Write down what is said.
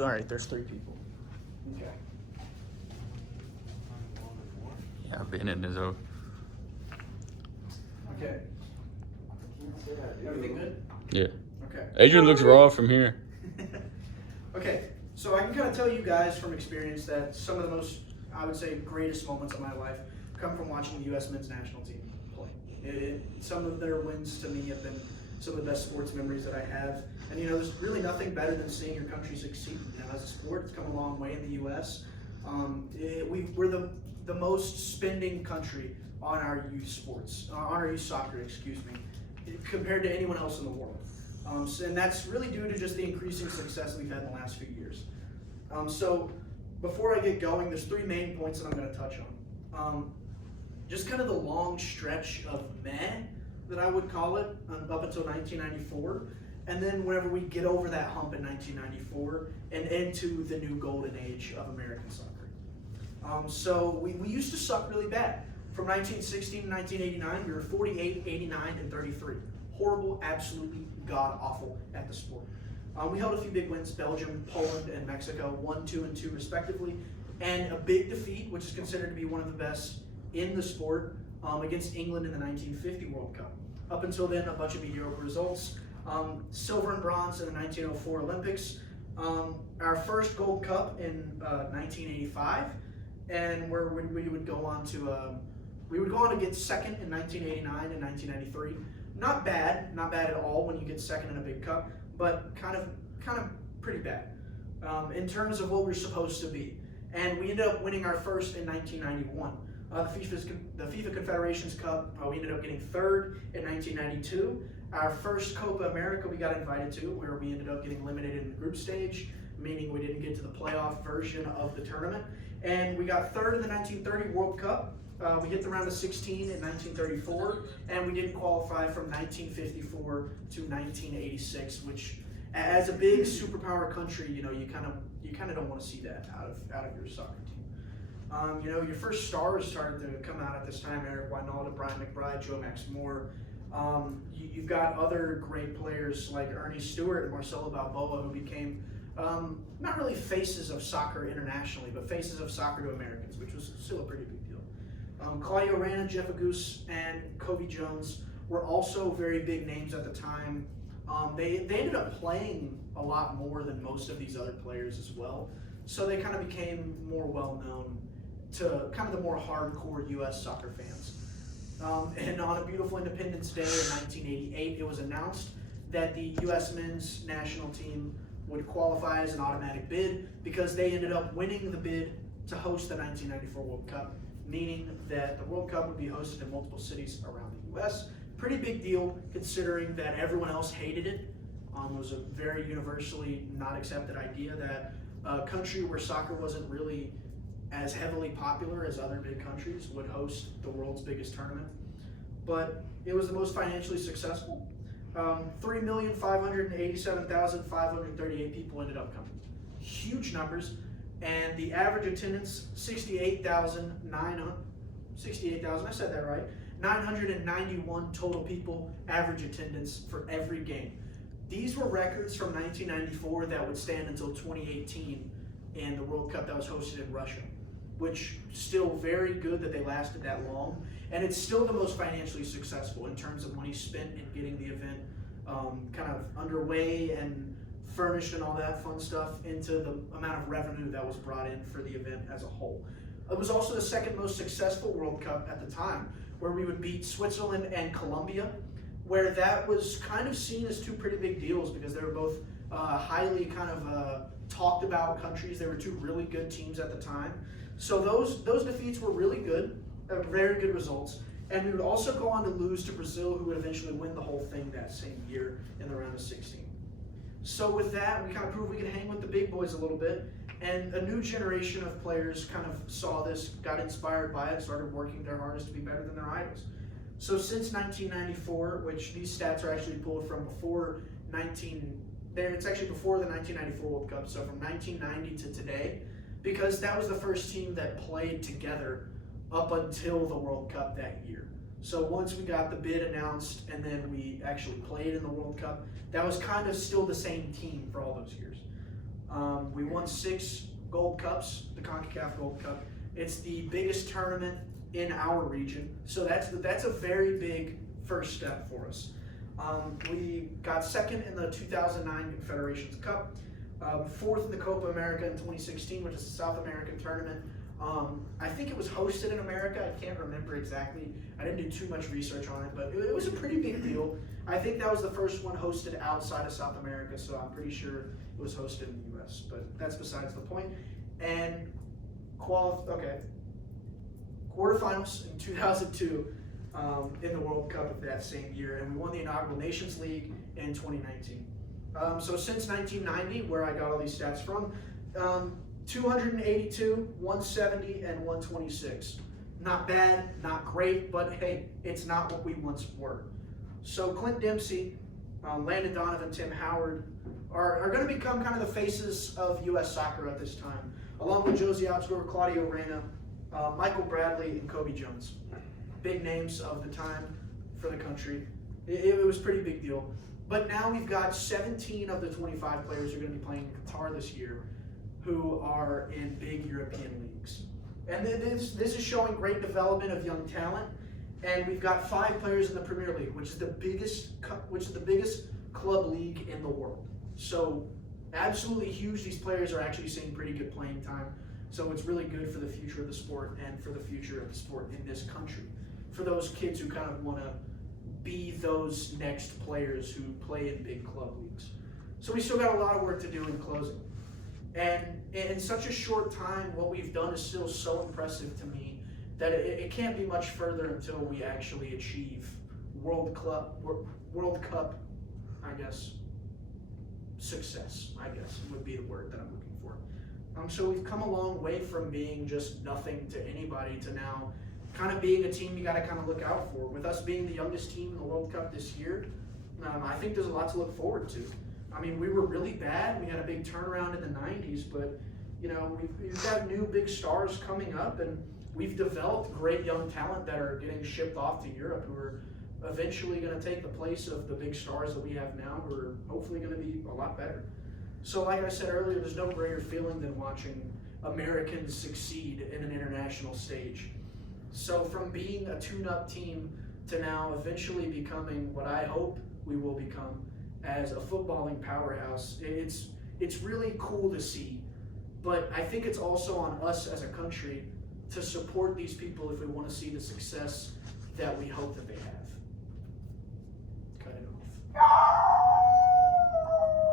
All right, there's 3 people. Okay. Yeah, Bennett is over. Okay. Everything good? Yeah. Okay. Adrian looks raw from here. Okay, so I can kind of tell you guys from experience that some of the most, I would say, greatest moments of my life come from watching the U.S. men's national team play. Some of their wins to me have been some of the best sports memories that I have. And, you know, there's really nothing better than seeing your country succeed. You know, as a sport, it's come a long way in the U.S. We're the most spending country on our youth sports, on our youth soccer, excuse me, compared to anyone else in the world. And that's really due to just the increasing success we've had in the last few years. So before I get going, there's 3 main points that I'm going to touch on. Just kind of the long stretch of meh that I would call it up until 1994. And then whenever we get over that hump in 1994 and into the new golden age of American soccer. So we used to suck really bad. From 1916 to 1989, we were 48, 89, and 33. Horrible, absolutely god-awful at the sport. We held a few big wins, Belgium, Poland, and Mexico, 1, 2, and 2 respectively, and a big defeat, which is considered to be one of the best in the sport, against England in the 1950 World Cup. Up until then, a bunch of mediocre results. Silver and bronze in the 1904 Olympics. Our first Gold Cup in 1985, and where we would go on to get second in 1989 and 1993. Not bad at all when you get second in a big cup, but kind of pretty bad in terms of what we're supposed to be. And we ended up winning our first in 1991. The FIFA Confederations Cup, we ended up getting third in 1992. Our first Copa America we got invited to, where we ended up getting eliminated in the group stage, meaning we didn't get to the playoff version of the tournament. And we got third in the 1930 World Cup. We hit the round of 16 in 1934, and we didn't qualify from 1954 to 1986, which, as a big superpower country, you know, you kind of don't want to see that out of your soccer team. You know, your first stars started to come out at this time: Eric Wynalda, Brian McBride, Joe Max Moore. You've got other great players like Ernie Stewart and Marcelo Balboa, who became not really faces of soccer internationally, but faces of soccer to Americans, which was still a pretty big deal. Claudio Reyna, Jeff Agoos, and Kobe Jones were also very big names at the time. They ended up playing a lot more than most of these other players as well, so they kind of became more well-known to kind of the more hardcore U.S. soccer fans. And on a beautiful Independence Day in 1988, it was announced that the U.S. men's national team would qualify as an automatic bid because they ended up winning the bid to host the 1994 World Cup, meaning that the World Cup would be hosted in multiple cities around the U.S. Pretty big deal considering that everyone else hated it. It was a very universally not accepted idea that a country where soccer wasn't really as heavily popular as other big countries would host the world's biggest tournament. But it was the most financially successful. 3,587,538 people ended up coming. Huge numbers. And the average attendance, 68,000, I said that right, 991 total people, average attendance for every game. These were records from 1994 that would stand until 2018 in the World Cup that was hosted in Russia, which still very good that they lasted that long. And it's still the most financially successful in terms of money spent in getting the event kind of underway and furnished and all that fun stuff into the amount of revenue that was brought in for the event as a whole. It was also the second most successful World Cup at the time, where we would beat Switzerland and Colombia, where that was kind of seen as 2 pretty big deals because they were both highly kind of talked about countries. They were 2 really good teams at the time. So those defeats were really good, very good results. And we would also go on to lose to Brazil, who would eventually win the whole thing that same year in the round of 16. So with that, we kind of proved we could hang with the big boys a little bit, and a new generation of players kind of saw this, got inspired by it, started working their hardest to be better than their idols. So since 1994, which these stats are actually pulled from it's actually before the 1994 World Cup, so from 1990 to today, because that was the first team that played together up until the World Cup that year. So once we got the bid announced and then we actually played in the World Cup, that was kind of still the same team for all those years. We won 6 Gold Cups, the CONCACAF Gold Cup. It's the biggest tournament in our region, so that's a very big first step for us. We got second in the 2009 Confederations Cup, fourth in the Copa America in 2016, which is a South American tournament. I think it was hosted in America. I can't remember exactly. I didn't do too much research on it, but it was a pretty big deal. I think that was the first one hosted outside of South America, so I'm pretty sure it was hosted in the U.S., but that's besides the point. And quarterfinals in 2002 in the World Cup of that same year, and we won the inaugural Nations League in 2019. So since 1990, where I got all these stats from, 282, 170, and 126. Not bad, not great, but hey, it's not what we once were. So Clint Dempsey, Landon Donovan, Tim Howard are going to become kind of the faces of U.S. soccer at this time, along with Josie Altidore, Claudio Reyna, Michael Bradley, and Kobe Jones. Big names of the time for the country. It was a pretty big deal. But now we've got 17 of the 25 players who are going to be playing in Qatar this year who are in big European leagues. And this is showing great development of young talent. And we've got 5 players in the Premier League, which is the biggest club league in the world. So absolutely huge. These players are actually seeing pretty good playing time. So it's really good for the future of the sport and for the future of the sport in this country. For those kids who kind of want to be those next players who play in big club leagues. So we still got a lot of work to do in closing. And in such a short time, what we've done is still so impressive to me that it can't be much further until we actually achieve World Cup, I guess, success, I guess, would be the word that I'm looking for. So we've come a long way from being just nothing to anybody to now kind of being a team you got to kind of look out for. With us being the youngest team in the World Cup this year, I think there's a lot to look forward to. I mean, we were really bad. We had a big turnaround in the 90s, but, you know, we've got new big stars coming up, and we've developed great young talent that are getting shipped off to Europe who are eventually going to take the place of the big stars that we have now who are hopefully going to be a lot better. So like I said earlier, there's no greater feeling than watching Americans succeed in an international stage. So from being a tune-up team to now eventually becoming what I hope we will become as a footballing powerhouse, it's really cool to see. But I think it's also on us as a country to support these people if we want to see the success that we hope that they have.